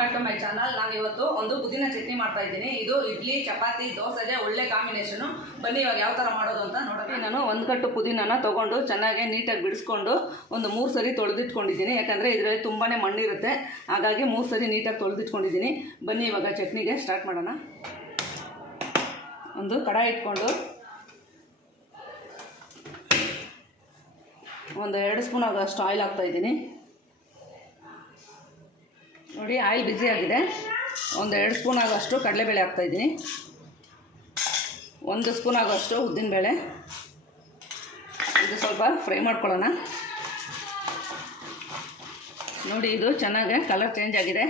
Back to my channel ನಾನು ಇವತ್ತು ಒಂದು ಪುದೀನ ಚಟ್ನಿ ಮಾಡ್ತಾ ಇದ್ದೀನಿ. ಇದು ಇಡ್ಲಿ, ಚಪಾತಿ, ದೋಸೆಗೆ ಒಳ್ಳೆ ಕಾಂಬಿನೇಷನು ಬನ್ನಿ ಇವಾಗ ಯಾವ ಥರ ಮಾಡೋದು ಅಂತ ನೋಡೋಣ. ನಾನು ಒಂದು ಕಟ್ಟು ಪುದೀನನ ತೊಗೊಂಡು ಚೆನ್ನಾಗಿ ನೀಟಾಗಿ ಬಿಡಿಸ್ಕೊಂಡು ಒಂದು ಮೂರು ಸರಿ ತೊಳೆದಿಟ್ಕೊಂಡಿದ್ದೀನಿ. ಯಾಕಂದರೆ ಇದರಲ್ಲಿ ತುಂಬಾ ಮಣ್ಣಿರುತ್ತೆ. ಹಾಗಾಗಿ ಮೂರು ಸರಿ ನೀಟಾಗಿ ತೊಳೆದಿಟ್ಕೊಂಡಿದ್ದೀನಿ. ಬನ್ನಿ ಇವಾಗ ಚಟ್ನಿಗೆ ಸ್ಟಾರ್ಟ್ ಮಾಡೋಣ. ಒಂದು ಕಡಾಯಿ ಇಟ್ಕೊಂಡು ಒಂದು ಎರಡು ಸ್ಪೂನ್ ಆಗೋಷ್ಟು ಆಯಿಲ್ ಹಾಕ್ತಾಯಿದ್ದೀನಿ ನೋಡಿ, ಆಯಿಲ್ ಬಿಸಿ ಆಗಿದೆ. ಒಂದು ಎರಡು ಸ್ಪೂನ್ ಆಗೋಷ್ಟು ಕಡಲೆಬೇಳೆ ಹಾಕ್ತಾಯಿದ್ದೀನಿ ಒಂದು ಸ್ಪೂನ್ ಆಗೋಷ್ಟು ಉದ್ದಿನಬೇಳೆ. ಇದು ಸ್ವಲ್ಪ ಫ್ರೈ ಮಾಡ್ಕೊಳ್ಳೋಣ. ನೋಡಿ, ಇದು ಚೆನ್ನಾಗಿ ಕಲರ್ ಚೇಂಜ್ ಆಗಿದೆ.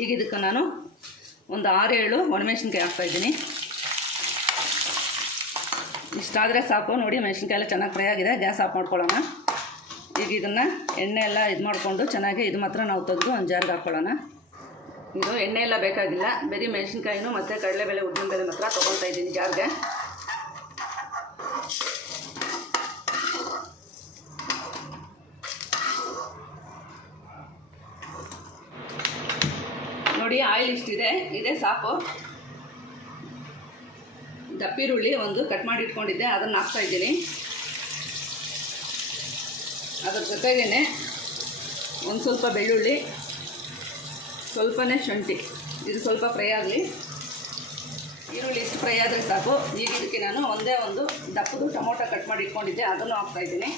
ಈಗ ಇದಕ್ಕೆ ನಾನು ಒಂದು ಆರು ಏಳು ಒಣಮೆಣ್ಸಿನ್ಕಾಯಿ ಹಾಕ್ತಾಯಿದ್ದೀನಿ ಇಷ್ಟಾದರೆ ಸಾಕು. ನೋಡಿ ಮೆಣಸಿನ್ಕಾಯಿ ಎಲ್ಲ ಚೆನ್ನಾಗಿ ಫ್ರೈ ಆಗಿದೆ. ಗ್ಯಾಸ್ ಆಫ್ ಮಾಡ್ಕೊಳ್ಳೋಣ. ಈಗ ಇದನ್ನು ಎಣ್ಣೆ ಎಲ್ಲ ಇದು ಮಾಡಿಕೊಂಡು ಚೆನ್ನಾಗಿ ಇದು ಮಾತ್ರ ನಾವು ತೆಗೆದು ಒಂದು ಜಾರ್ಗೆ ಹಾಕ್ಕೊಳ್ಳೋಣ ಇದು ಎಣ್ಣೆ ಎಲ್ಲ ಬೇಕಾಗಿಲ್ಲ. ಬರೀ ಮೆಣಸಿನ್ಕಾಯಿನೂ ಮತ್ತು ಕಡಲೆಬೇಳೆ ಉದ್ದಿನಬೇಳೆ ಮಾತ್ರ ತೊಗೊಳ್ತಾ ಇದ್ದೀನಿ ಜಾರ್ಗೆ. ನೋಡಿ ಆಯಿಲ್ ಇಷ್ಟಿದೆ. ಇದೇ ಸಾಕು ದಪ್ಪಿರುಳ್ಳಿ ಒಂದು ಕಟ್ ಮಾಡಿ ಇಟ್ಕೊಂಡಿದ್ದೆ. ಅದನ್ನು ಹಾಕ್ತಾ ಇದ್ದೀನಿ. ಅದ್ರ ಜೊತೆಗೇ ಒಂದು ಸ್ವಲ್ಪ ಬೆಳ್ಳುಳ್ಳಿ, ಸ್ವಲ್ಪನೇ ಶುಂಠಿ. ಇದು ಸ್ವಲ್ಪ ಫ್ರೈ ಆಗಲಿ. ಈರುಳ್ಳಿ ಇಷ್ಟು ಫ್ರೈ ಆದರೆ ಸಾಕು. ಈಗ ಇದಕ್ಕೆ ನಾನು ಒಂದೇ ಒಂದು ದಪ್ಪದು ಟೊಮೊಟೊ ಕಟ್ ಮಾಡಿ ಇಟ್ಕೊಂಡಿದ್ದೆ. ಅದನ್ನು ಹಾಕ್ತಾಯಿದ್ದೀನಿ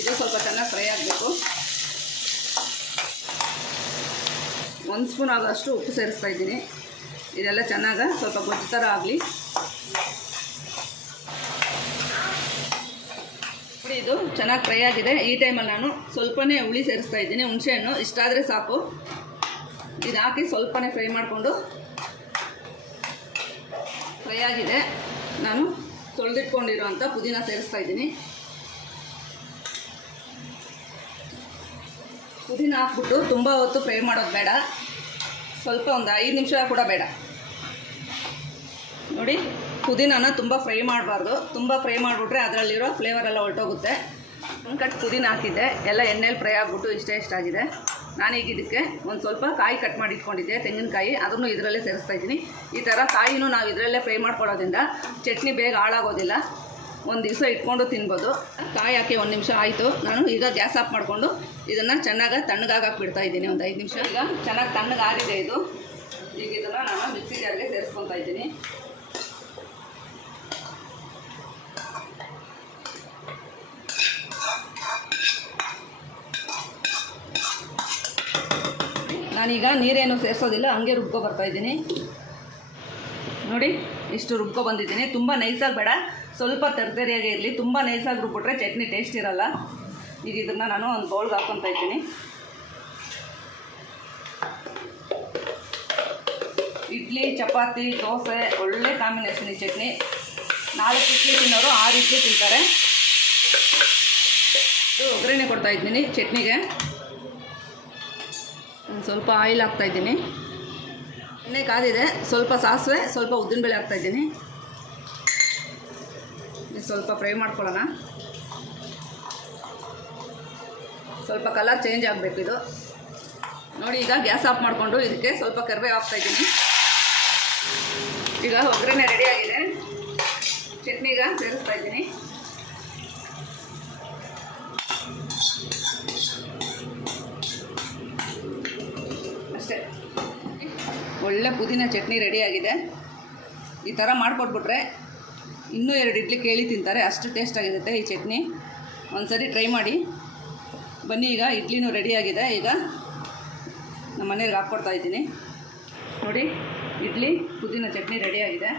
ಇದು ಸ್ವಲ್ಪ ಚೆನ್ನಾಗಿ ಫ್ರೈ ಆಗಬೇಕು. ಒಂದು ಸ್ಪೂನ್ ಆಗೋಷ್ಟು ಉಪ್ಪು ಸೇರಿಸ್ತಾ ಇದ್ದೀನಿ. ಇದೆಲ್ಲ ಚೆನ್ನಾಗಿ ಸ್ವಲ್ಪ ಗೊಜ್ಜು ಥರ ಆಗಲಿ. ಇದು ಚೆನ್ನಾಗಿ ಫ್ರೈ ಆಗಿದೆ. ಈ ಟೈಮಲ್ಲಿ ನಾನು ಸ್ವಲ್ಪನೇ ಹುಳಿ ಸೇರಿಸ್ತಾ ಇದ್ದೀನಿ. ಹುಣಸೆಹಣ್ಣು, ಇಷ್ಟಾದರೆ ಸಾಕು. ಇದು ಹಾಕಿ ಸ್ವಲ್ಪನೇ ಫ್ರೈ ಮಾಡಿಕೊಂಡು ಫ್ರೈ ಆಗಿದೆ. ನಾನು ತೊಳೆದಿಟ್ಕೊಂಡಿರೋಂಥ ಪುದೀನ ಸೇರಿಸ್ತಾ ಇದ್ದೀನಿ. ಪುದೀನ ಹಾಕ್ಬಿಟ್ಟು ತುಂಬ ಹೊತ್ತು ಫ್ರೈ ಮಾಡೋದು ಬೇಡ. ಸ್ವಲ್ಪ ಒಂದು ಐದು ನಿಮಿಷ ಕೂಡ ಬೇಡ. ನೋಡಿ. ಪುದೀನನ ತುಂಬ ಫ್ರೈ ಮಾಡಬಾರ್ದು. ತುಂಬ ಫ್ರೈ ಮಾಡಿಬಿಟ್ರೆ ಅದರಲ್ಲಿರೋ ಫ್ಲೇವರ್ ಎಲ್ಲ ಹೊರಟೋಗುತ್ತೆ. ಒಂದು ಕಟ್ ಪುದೀನ ಹಾಕಿದ್ದೆ. ಎಲ್ಲ ಎಣ್ಣೆಲಿ ಫ್ರೈ ಆಗಿಬಿಟ್ಟು ಇಷ್ಟೇ ಇಷ್ಟ ಆಗಿದೆ. ನಾನೀಗ ಇದಕ್ಕೆ ಒಂದು ಸ್ವಲ್ಪ ಕಾಯಿ ಕಟ್ ಮಾಡಿ ಇಟ್ಕೊಂಡಿದ್ದೆ ತೆಂಗಿನಕಾಯಿ. ಅದನ್ನು ಇದರಲ್ಲೇ ಸೇರಿಸ್ತಾ ಇದ್ದೀನಿ. ಈ ಥರ ಕಾಯಿನೂ ನಾವು ಇದರಲ್ಲೇ ಫ್ರೈ ಮಾಡ್ಕೊಳ್ಳೋದ್ರಿಂದ ಚಟ್ನಿ ಬೇಗ ಹಾಳಾಗೋದಿಲ್ಲ. ಒಂದು ದಿವಸ ಇಟ್ಕೊಂಡು ತಿನ್ಬೋದು. ಕಾಯಿ ಹಾಕಿ ಒಂದು ನಿಮಿಷ ಆಯಿತು. ನಾನು ಈಗ ಗ್ಯಾಸ್ ಆಫ್ ಮಾಡಿಕೊಂಡು ಇದನ್ನು ಚೆನ್ನಾಗಿ ತಣ್ಣಗಾಗಕ್ಕೆ ಇದ್ದೀನಿ. ಒಂದು ಐದು ನಿಮಿಷ. ಈಗ ಚೆನ್ನಾಗಿ ತಣ್ಣಗಾರಿದೆ ಇದು. ಈಗ ಇದನ್ನು ನಾನು ಮಿಕ್ಸಿ ಜಾರ್ಗೆ ಸೇರಿಸ್ಕೊತಾ ಇದ್ದೀನಿ. ನಾನೀಗ ನೀರೇನು ಸೇರಿಸೋದಿಲ್ಲ, ಹಂಗೆ ರುಬ್ಕೊ ಬರ್ತಾ ಇದ್ದೀನಿ. ನೋಡಿ, ಇಷ್ಟು ರುಬ್ಕೊ ಬಂದಿದ್ದೀನಿ. ತುಂಬ ನೈಸಾಗಿ ಬೇಡ. ಸ್ವಲ್ಪ ತರ್ತರಿಯಾಗೇ ಇರಲಿ. ತುಂಬ ನೈಸಾಗಿ ರುಬ್ಬಿಟ್ರೆ ಚಟ್ನಿ ಟೇಸ್ಟ್ ಇರಲ್ಲ. ಈಗ ಇದನ್ನು ನಾನು ಒಂದು ಬೌಲ್ಗೆ ಹಾಕ್ಕೊತಾ ಇದ್ದೀನಿ. ಇಡ್ಲಿ, ಚಪಾತಿ, ದೋಸೆ, ಒಳ್ಳೆ ಕಾಂಬಿನೇಷನ್ ಈ ಚಟ್ನಿ. ನಾಲ್ಕು ಇಡ್ಲಿ ತಿನ್ನೋರು ಆರು ಇಡ್ಲಿ ತಿಂತಾರೆ. ಒಗ್ಗರಣೆ ಕೊಡ್ತಾ ಇದ್ದೀನಿ ಚಟ್ನಿಗೆ. ಸ್ವಲ್ಪ ಆಯಿಲ್ ಹಾಕ್ತಾಯಿದ್ದೀನಿ ಎಣ್ಣೆ ಕಾದಿದೆ. ಸ್ವಲ್ಪ ಸಾಸಿವೆ, ಸ್ವಲ್ಪ ಉದ್ದಿನಬೇಳೆ ಹಾಕ್ತಾಯಿದ್ದೀನಿ ಸ್ವಲ್ಪ ಫ್ರೈ ಮಾಡ್ಕೊಳ್ಳೋಣ. ಸ್ವಲ್ಪ ಕಲರ್ ಚೇಂಜ್ ಆಗಬೇಕು ಇದು. ನೋಡಿ, ಈಗ ಗ್ಯಾಸ್ ಆಫ್ ಮಾಡಿಕೊಂಡು ಇದಕ್ಕೆ ಸ್ವಲ್ಪ ಕರಿಬೇವು ಹಾಕ್ತಾಯಿದ್ದೀನಿ ಈಗ ಒಗ್ಗರಣೆ ರೆಡಿ ಆಗಿದೆ. ಚಟ್ನಿಗ ಸೇರಿಸ್ತಾ ಇದ್ದೀನಿ. ಒಳ್ಳೆ ಪುದೀನ ಚಟ್ನಿ ರೆಡಿಯಾಗಿದೆ ಈ ಥರ ಮಾಡಿಕೊಟ್ಬಿಟ್ರೆ ಇನ್ನೂ ಎರಡು ಇಡ್ಲಿ ಕೇಳಿ ತಿಂತಾರೆ. ಅಷ್ಟು ಟೇಸ್ಟಾಗಿರುತ್ತೆ ಈ ಚಟ್ನಿ. ಒಂದು ಸರಿ ಟ್ರೈ ಮಾಡಿ. ಬನ್ನಿ ಈಗ, ಇಡ್ಲಿನೂ ರೆಡಿಯಾಗಿದೆ ಈಗ ನಮ್ಮ ಮನೆಗೆ ಹಾಕ್ಕೊಡ್ತಾ ಇದ್ದೀನಿ. ನೋಡಿ, ಇಡ್ಲಿ, ಪುದೀನ ಚಟ್ನಿ ರೆಡಿಯಾಗಿದೆ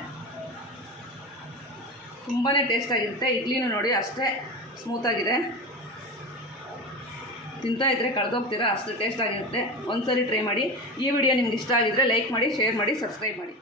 ತುಂಬಾ ಟೇಸ್ಟಾಗಿರುತ್ತೆ ಇಡ್ಲಿನೂ ನೋಡಿ ಅಷ್ಟೇ ಸ್ಮೂತಾಗಿದೆ ತಿಂತಾ ಇದ್ರೆ ಕಳೆದೋಗ್ತೀರಾ, ಅಷ್ಟು ಟೇಸ್ಟ್ ಆಗಿರುತ್ತೆ. ಒಂದು ಸರಿ ಟ್ರೈ ಮಾಡಿ. ಈ ವಿಡಿಯೋ ನಿಮ್ಗೆ ಇಷ್ಟ ಆಗಿದ್ರೆ ಲೈಕ್ ಮಾಡಿ ಶೇರ್ ಮಾಡಿ ಸಬ್ಸ್ಕ್ರೈಬ್ ಮಾಡಿ.